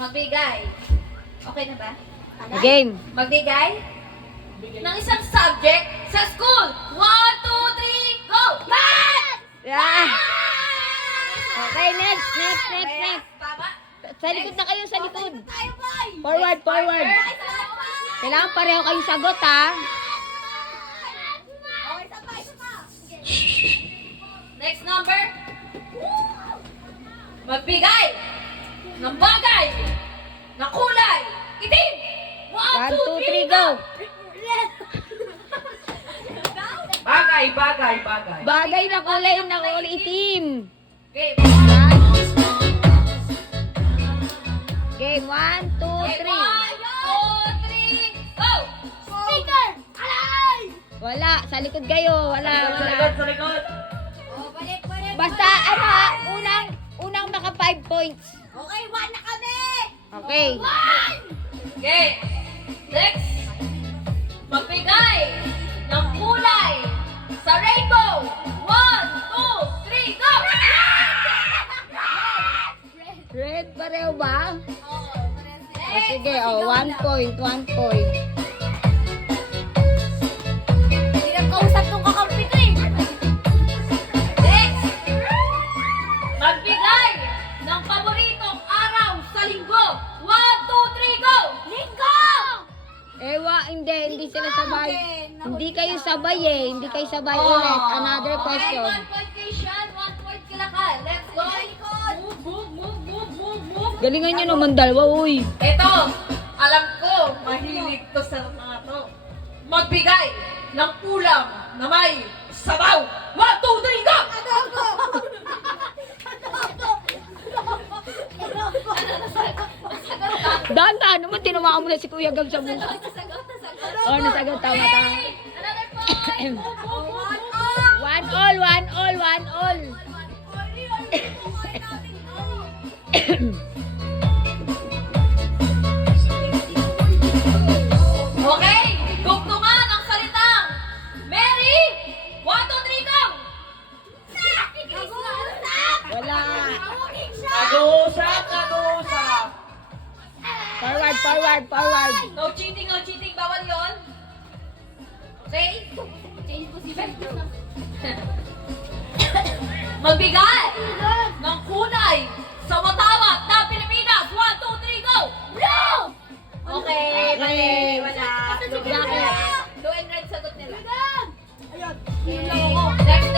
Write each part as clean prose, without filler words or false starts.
Magbigay. Okay na ba? Game. Magbigay ng isang subject sa school. 1, 2, 3, go! Math! Yeah. Okay, next. Tama? Sa likod na kayo, sa likod. Tayo, boy! Forward. Kailangan pareho kayong sagot, ha? Okay, isa pa. Next number. Magbigay ng bagay na kulay. Itim! 1, 2, 3, go! Bagay. Bagay na kulay itim. Okay, Game, 1, 2, 3. 1, 2, 3, go! Sticker! Alay! Wala, sa likod kayo. Wala. Sa likod. Oh, balik. Basta, ano ha, unang maka 5 points. Okay, 1 na kami! Okay. 1! Okay, next. Magbigay ng kulay sa rainbow. 1, 2, 3, go! Red, pareho ba? Oh, Sige, 1 point. Hindi na kausap nung kakampi ko eh. Next! Magbigay ng paboritong araw sa linggo. 1, 2, 3, go! Linggo! Hindi sila sabay. Okay, Hindi kayo sabay eh. Hindi kayo sabay ulit. Another question. Okay, 1 point kay Sean, 1 point kay Lakal. Let's go! Move. Galingan nyo naman dalawa, uy. Ito, alam ko, mahilig to sa mga to. Magbigay ng ulam na may sabaw. 1, 2, 3, go! Adobo! Dahan-dahan naman, tinamaan mo na si Kuya Gab sa mukha. Nasagot. Oh, nasagot. Tama. Another point. One all. Okay, dugtungan ang salitang Mary! 1, 2, 3, go! Wala. Nag-uusap. Forward. No cheating, bawal yon. Okay? Change position. Magbigay ng kulay sa watawat na Pilipinas. 1, 2, 3, go! Blue! Okay, mali. Wala. Blue and red sagot nila. Okay. Next.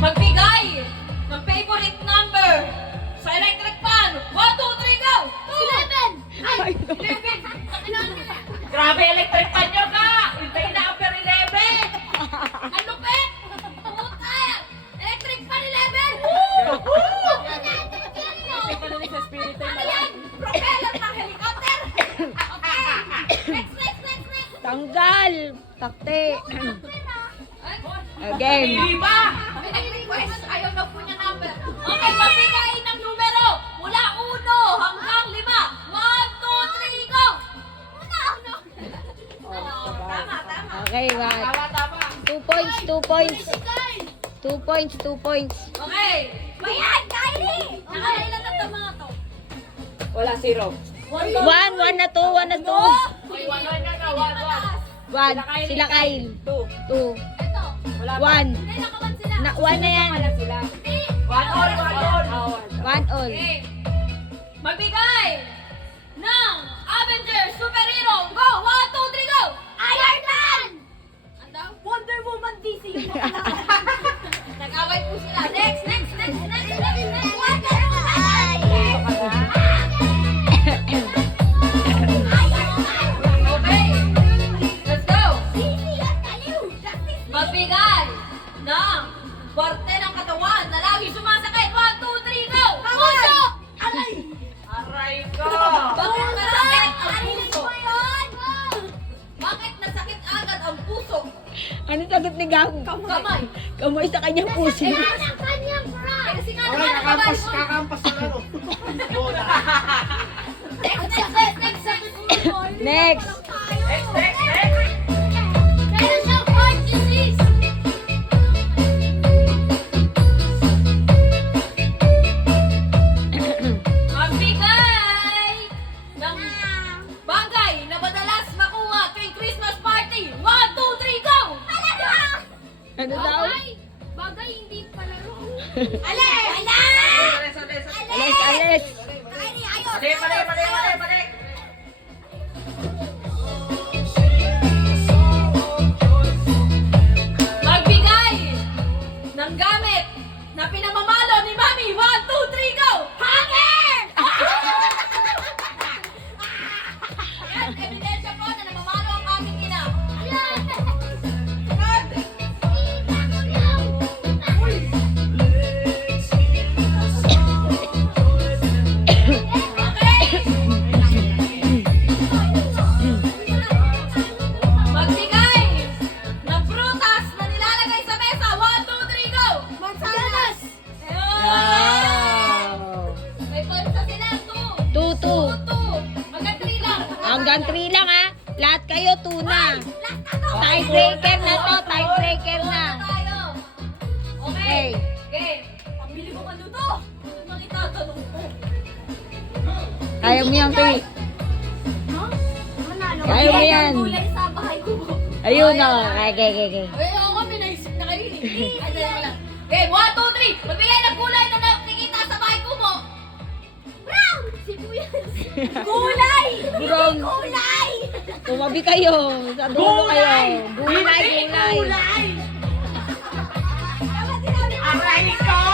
Magbigay ng favorite number sa electric fan. 1, 2, 3, go! 11! Grabe, electric pan nyo ka. Hintayin na upper 11. Ang lupit! Puta! Electric fan 11! Ano yan? Propeller ng helicopter! Okay! Next! Tanggal. Takte. Game. Pili pa. May nag-request. Ayaw daw po niya number. Okay, magbigay ng numero mula 1 hanggang 5. 1, 2, 3, go! Tama. Okay, what? Tama. 2 points. 2 points. Okay! Bayan! Kylie! Nakailan na ito mga to? Wala, 0. 1 na to. Okay, 1 na. 1. Sila Kyle. 2. Ito. 1. Hindi, nakawan sila. 1 na yan. Sila. Hindi. 1 all. 1 all. Okay. Magbigay ng Avengers Superhero. Go! 1, 2, 3, go! Iron Man! Ano? Wonder Woman DC yung nag-away po sila. Next! Wonder Woman! Okay. Let's go! Magbigay ng parte ng katawan na lagi sumasakit. 1, 2, 3, go! Puso! Aray! Aray ko. Bakit nasakit ang puso? Bakit nasakit agad ang puso? Ano sagot ni Gab? Kamay. Kamay sa kanyang puso. Kasi nga naman ang kamay mo. Kakampas na laro. Next. Meron siyang heart disease. Bilis. Mali. Magbigay ng gamit na pinamamalo ni Mami. 1, 2, 3, go! Hangin! Yan, ebidensya po na namamalo ang aming ina. Magbigay ng prutas na nilalagay sa mesa. 1, 2, 3, go! Mansanas! May pansa sila. 2. 2-2. Hanggang 3 lang. Hanggang 3 lang ha. Lahat kayo 2 na. Tiebreaker na to. Tiebreaker na. Tayo. Okay. Okay. Okay. Pambili ko ano to? Ano nang itatanong ko? Kaya mo yan, Kay. Kaya mo yan. Gulay sa bahay ko. Ayun na. Okay. Ay, ako kami naisip na kayo. Ay, dali lang. Okay, 1, 2, 3. Magbigay ng gulay na nakikita sa bahay ko mo. Brown! Sibuyas. Gulay! Brown. Gulay! Tumabi kayo. Sa dulo kayo. Gulay. Aray ko!